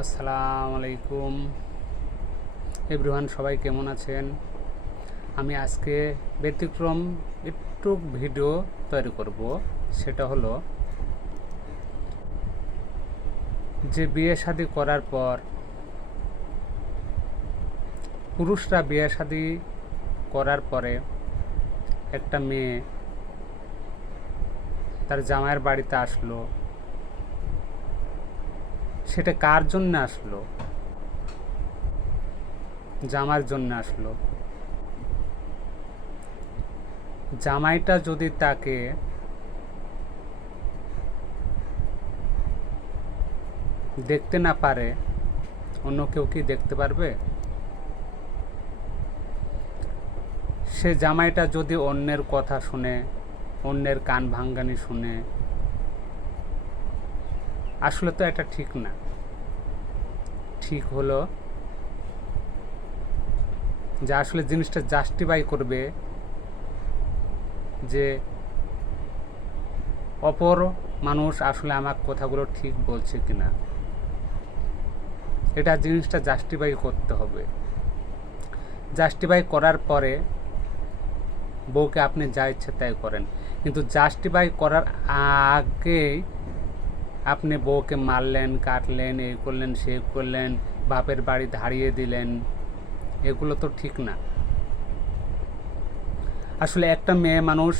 আসসালামু আলাইকুম এভরিওয়ান, সবাই কেমন আছেন? আমি আজকে ব্যতিক্রম একটু ভিডিও তৈরি করব। সেটা হলো যে বিয়ে শাদী করার পর পুরুষরা বিয়ে শাদী করার পরে একটা মেয়ে তার জামাইয়ের বাড়িতে আসলো, সেটা কার জন্য আসলো? জামাইয়ের জন্য আসলো। জামাইটা যদি তাকে দেখতে না পারে, অন্য কেউ কি দেখতে পারবে? সে জামাইটা যদি অন্যের কথা শুনে, অন্যের কান ভাঙ্গানি শুনে, আসলে তো এটা ঠিক না। ঠিক হলো যে আসলে জিনিসটা জাস্টিফাই করবে যে অপর মানুষ আসলে আমার কথাগুলো ঠিক বলছে কিনা। এটা জিনিসটা জাস্টিফাই করতে হবে। জাস্টিফাই করার পরে বউকে আপনি যা ইচ্ছে তাই করেন, কিন্তু জাস্টিফাই করার আগেই আপনি বউকে মারলেন, কাটলেন, এই করলেন, সে করলেন, বাপের বাড়ি ধারিয়ে দিলেন, এগুলো তো ঠিক না। আসলে একটা মেয়ে মানুষ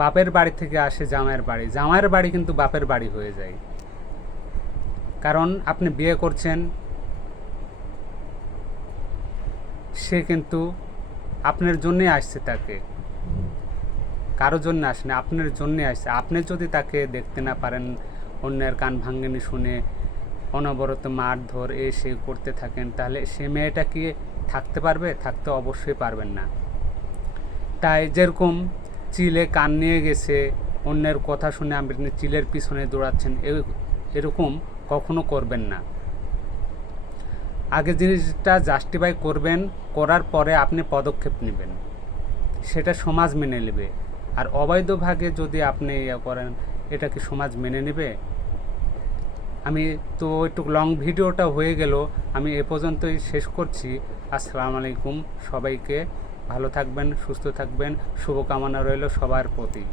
বাপের বাড়ি থেকে আসে জামাইয়ের বাড়ি, জামাইয়ের বাড়ি কিন্তু বাপের বাড়ি হয়ে যায়। কারণ আপনি বিয়ে করছেন, সে কিন্তু আপনার জন্যে আসছে, তাকে কারোর জন্য আসেনি, আপনার জন্যে আসছে। আপনি যদি তাকে দেখতে না পারেন, অন্যের কান ভাঙ্গিনি শুনে অনবরত মারধর সে করতে থাকেন, তাহলে সে মেয়েটা কি থাকতে পারবে? থাকতে অবশ্যই পারবেন না। তাই যেরকম চিলে কান নিয়ে গেছে, অন্যের কথা শুনে আপনি চিলের পিছনে দৌড়াচ্ছেন, এরকম কখনো করবেন না। আগে জিনিসটা জাস্টিফাই করবেন, করার পরে আপনি পদক্ষেপ নেবেন, সেটা সমাজ মেনে নেবে। আর অবৈধভাবে যদি আপনি ইয়ে করেন, এটা কি সমাজ মেনে নেবে? আমি তো একটু লং ভিডিওটা হয়ে গেল, আমি এ পর্যন্তই শেষ করছি। আসসালামু আলাইকুম, সবাইকে ভালো থাকবেন, সুস্থ থাকবেন, শুভকামনা রইল সবার প্রতি।